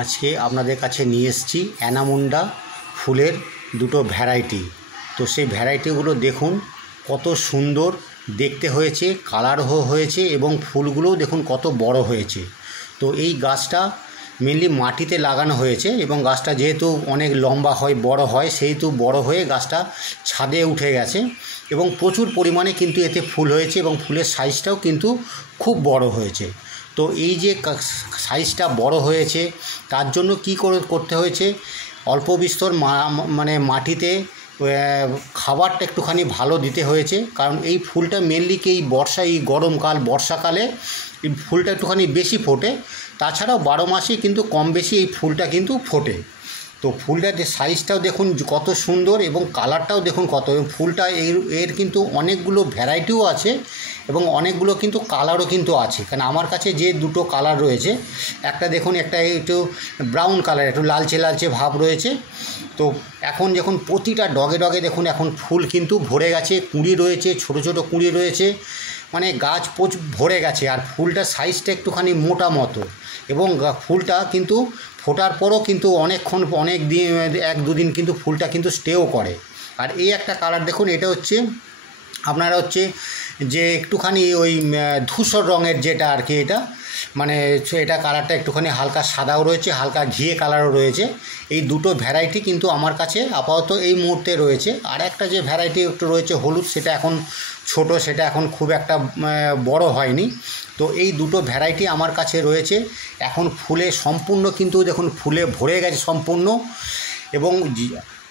আজকে আপনাদের কাছে নিয়ে এসেছি অ্যানামুন্ডা ফুলের দুটো ভ্যারাইটি। তো সেই ভ্যারাইটিগুলো দেখুন কত সুন্দর দেখতে হয়েছে, কালার হয়েছে এবং ফুলগুলোও দেখুন কত বড় হয়েছে। তো এই গাছটা মেনলি মাটিতে লাগানো হয়েছে এবং গাছটা যেহেতু অনেক লম্বা হয়, বড় হয়, সেহেতু বড় হয়ে গাছটা ছাদে উঠে গেছে এবং প্রচুর পরিমাণে কিন্তু এতে ফুল হয়েছে এবং ফুলের সাইজটাও কিন্তু খুব বড় হয়েছে। তো এই যে সাইজটা বড় হয়েছে তার জন্য কি করতে হয়েছে, অল্প বিস্তর মানে মাটিতে খাবারটা একটুখানি ভালো দিতে হয়েছে। কারণ এই ফুলটা মেনলি কি এই গরমকাল বর্ষাকালে এই ফুলটা একটুখানি বেশি ফোটে, তাছাড়াও 12 মাসে কিন্তু কম বেশি এই ফুলটা কিন্তু ফোটে। তো ফুলটার যে সাইজটাও দেখুন কত সুন্দর এবং কালারটাও দেখুন কত, ফুলটা এর কিন্তু অনেকগুলো ভ্যারাইটিও আছে এবং অনেকগুলো কিন্তু কালারও কিন্তু আছে। কারণ আমার কাছে যে দুটো কালার রয়েছে, একটা দেখুন একটা একটু ব্রাউন কালার, একটু লালচে লালচে ভাব রয়েছে। তো এখন যখন প্রতিটা ডগে ডগে দেখুন এখন ফুল কিন্তু ভরে গেছে, কুঁড়ি রয়েছে, ছোট ছোট কুঁড়ি রয়েছে, মানে গাছ ভরে গেছে। আর ফুলটার সাইজটা একটুখানি মোটা মতো এবং ফুলটা কিন্তু ফোটার পরও কিন্তু অনেক দিন 1-2 দিন কিন্তু ফুলটা কিন্তু স্টেও করে। আর এই একটা কালার দেখুন, এটা হচ্ছে আপনারা হচ্ছে যে একটুখানি ওই ধূসর রঙের যেটা আর কি, এটা মানে এটা কালারটা একটুখানি হালকা সাদাও রয়েছে, হালকা ঘিয়ে কালারও রয়েছে। এই দুটো ভ্যারাইটি কিন্তু আমার কাছে আপাতত এই মুহূর্তে রয়েছে। আর একটা যে ভ্যারাইটি একটু রয়েছে হলুদ, সেটা এখন ছোট, সেটা এখন খুব একটা বড় হয়নি। তো এই দুটো ভ্যারাইটি আমার কাছে রয়েছে। এখন ফুলে সম্পূর্ণ কিন্তু দেখুন ফুলে ভরে গেছে সম্পূর্ণ। এবং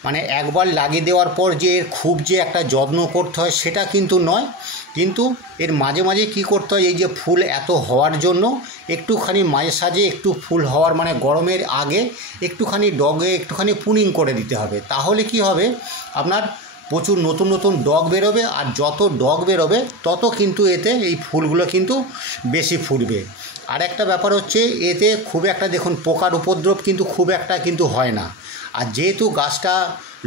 মানে একবার লাগিয়ে দেওয়ার পর যে এর খুব যে একটা যত্ন করতে হয় সেটা কিন্তু নয়, কিন্তু এর মাঝে মাঝে কী করতে হয়, এই যে ফুল এত হওয়ার জন্য একটুখানি মাঝে সাঝে একটু ফুল হওয়ার মানে গরমের আগে একটুখানি ডগে একটুখানি পুনিং করে দিতে হবে। তাহলে কি হবে, আপনার প্রচুর নতুন নতুন ডগ বেরোবে। আর যত ডগ বেরোবে তত কিন্তু এতে এই ফুলগুলো কিন্তু বেশি ফুটবে। আর একটা ব্যাপার হচ্ছে, এতে খুব একটা দেখুন পোকার উপদ্রব কিন্তু খুব একটা কিন্তু হয় না। আর যেহেতু গাছটা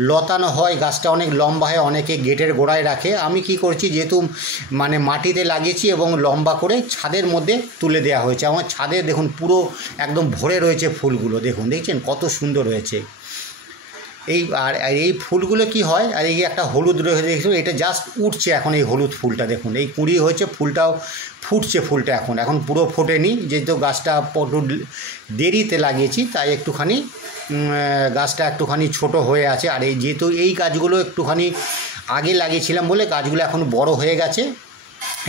লতানো হয়, গাছটা অনেক লম্বা হয়, অনেকে গেটের গোড়ায় রাখে, আমি কি করছি, যেহেতু মানে মাটিতে লাগিয়েছি এবং লম্বা করে ছাদের মধ্যে তুলে দেওয়া হয়েছে। আমার ছাদে দেখুন পুরো একদম ভরে রয়েছে ফুলগুলো, দেখছেন কত সুন্দর হয়েছে। আর এই ফুলগুলো কি হয়, আর এই একটা হলুদ রয়েছে দেখুন, এটা জাস্ট উঠছে এখন, এই হলুদ ফুলটা দেখুন, এই কুঁড়ি হয়েছে, ফুলটাও ফুটছে, ফুলটা এখন পুরো ফোটেনি, যেহেতু গাছটা একটু দেরিতে লাগিয়েছি তাই একটুখানি গাছটা একটুখানি ছোট হয়ে আছে। আর যেহেতু এই গাছগুলো একটুখানি আগে লাগিয়েছিলাম বলে গাছগুলো এখন বড় হয়ে গেছে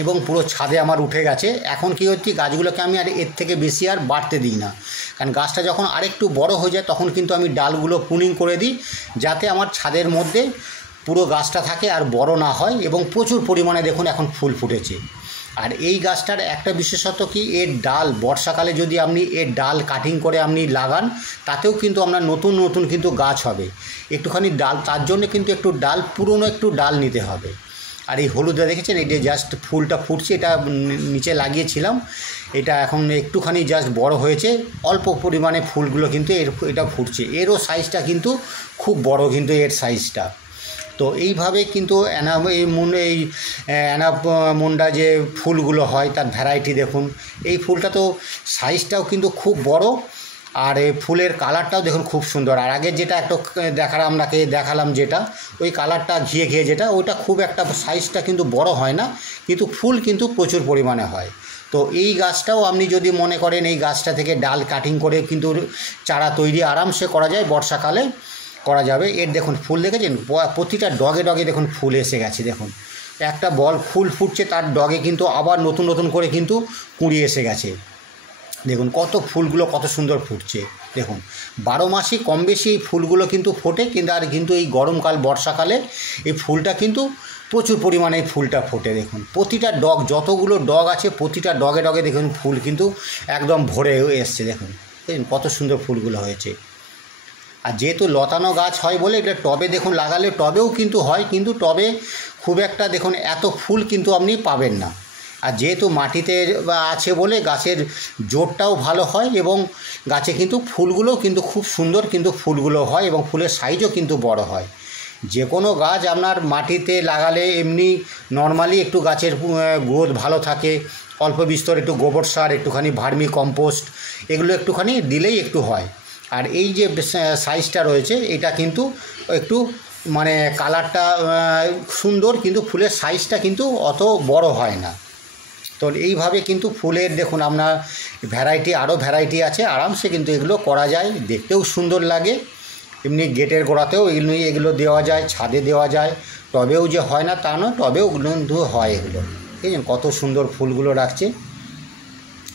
এবং পুরো ছাদে আমার উঠে গেছে। এখন কি হচ্ছে, গাছগুলোকে আমি আর এর থেকে বেশি আর বাড়তে দিই না, কারণ গাছটা যখন আরেকটু বড় হয়ে যায় তখন কিন্তু আমি ডালগুলো পুনিং করে দিই, যাতে আমার ছাদের মধ্যে পুরো গাছটা থাকে আর বড় না হয়। এবং প্রচুর পরিমাণে দেখুন এখন ফুল ফুটেছে। আর এই গাছটার একটা বিশেষত্ব কি, এর ডাল বর্ষাকালে যদি আপনি এর ডাল কাটিং করে আপনি লাগান, তাতেও কিন্তু আপনার নতুন নতুন কিন্তু গাছ হবে। একটুখানি ডাল, তার জন্য কিন্তু একটু ডাল, পুরনো একটু ডাল নিতে হবে। আর এই হলুদটা দেখেছেন, এই যে জাস্ট ফুলটা ফুটছে, এটা নিচে লাগিয়েছিলাম, এটা এখন একটুখানি জাস্ট বড় হয়েছে, অল্প পরিমাণে ফুলগুলো কিন্তু এটা ফুটছে। এরও সাইজটা কিন্তু খুব বড় কিন্তু এর সাইজটা। তো এইভাবে কিন্তু অ্যানামুন্ডা যে ফুলগুলো হয় তার ভ্যারাইটি দেখুন। এই ফুলটা তো সাইজটাও কিন্তু খুব বড়, আর এই ফুলের কালারটাও দেখুন খুব সুন্দর। আর আগে যেটা একটু দেখালাম যেটা ওই কালারটা ঘিয়ে যেটা, ওইটা খুব একটা সাইজটা কিন্তু বড় হয় না, কিন্তু ফুল কিন্তু প্রচুর পরিমাণে হয়। তো এই গাছটাও আপনি যদি মনে করেন এই গাছটা থেকে ডাল কাটিং করে কিন্তু চারা তৈরি আরামসে করা যায়, বর্ষাকালে করা যাবে। এর দেখুন ফুল দেখেছেন, প্রতিটা ডগে ডগে দেখুন ফুল এসে গেছে, দেখুন একটা ফুল ফুটছে, তার ডগে কিন্তু আবার নতুন নতুন করে কিন্তু কুঁড়ি এসে গেছে। দেখুন কত ফুলগুলো কত সুন্দর ফুটছে, দেখুন 12 মাসই কম বেশি এই ফুলগুলো কিন্তু ফোটে, কিন্তু এই গরমকাল বর্ষাকালে এই ফুলটা কিন্তু প্রচুর পরিমাণে এই ফুলটা ফোটে। দেখুন প্রতিটা ডগ, যতগুলো ডগ আছে প্রতিটা ডগে ডগে দেখুন ফুল কিন্তু একদম ভরে এসছে, দেখুন কত সুন্দর ফুলগুলো হয়েছে। আর যেহেতু লতানো গাছ হয় বলে এটা টবে দেখুন লাগালে টবেও কিন্তু হয়, কিন্তু টবে খুব একটা দেখুন এত ফুল কিন্তু আপনি পাবেন না। আর যেহেতু মাটিতে আছে বলে গাছের জোরটাও ভালো হয় এবং গাছে কিন্তু ফুলগুলোও কিন্তু খুব সুন্দর কিন্তু ফুলগুলো হয় এবং ফুলের সাইজও কিন্তু বড় হয়। যে কোনো গাছ আপনার মাটিতে লাগালে এমনি নর্মালি একটু গাছের গ্রোথ ভালো থাকে, অল্প বিস্তর একটু গোবর সার, একটুখানি ভার্মি কম্পোস্ট, এগুলো একটুখানি দিলেই একটু হয়। আর এই যে সাইজটা রয়েছে এটা কিন্তু একটু মানে কালারটা সুন্দর, কিন্তু ফুলের সাইজটা কিন্তু অত বড় হয় না। তো এইভাবে কিন্তু ফুলের দেখুন আপনার ভ্যারাইটি, আরও ভ্যারাইটি আছে, আরামসে কিন্তু এগুলো করা যায়, দেখতেও সুন্দর লাগে। এমনি গেটের গোড়াতেও এগুলো দেওয়া যায়, ছাদে দেওয়া যায়, টবেও যে হয় না তা নয়, টবেও কিন্তু হয় এগুলো। দেখছেন কত সুন্দর ফুলগুলো রাখছে,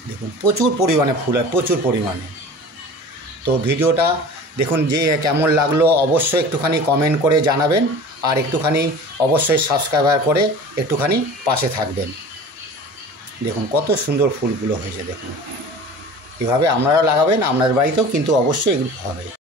দেখুন প্রচুর পরিমাণে ফুল হয়, প্রচুর পরিমাণে। তো ভিডিওটা দেখুন যে কেমন লাগলো অবশ্যই একটুখানি কমেন্ট করে জানাবেন, আর একটুখানি অবশ্যই সাবস্ক্রাইবার করে একটুখানি পাশে থাকবেন। দেখুন কত সুন্দর ফুলগুলো হয়েছে, দেখুন এভাবে আপনারা লাগাবেন, আপনার বাড়িতেও কিন্তু অবশ্যই এগুলো হবে।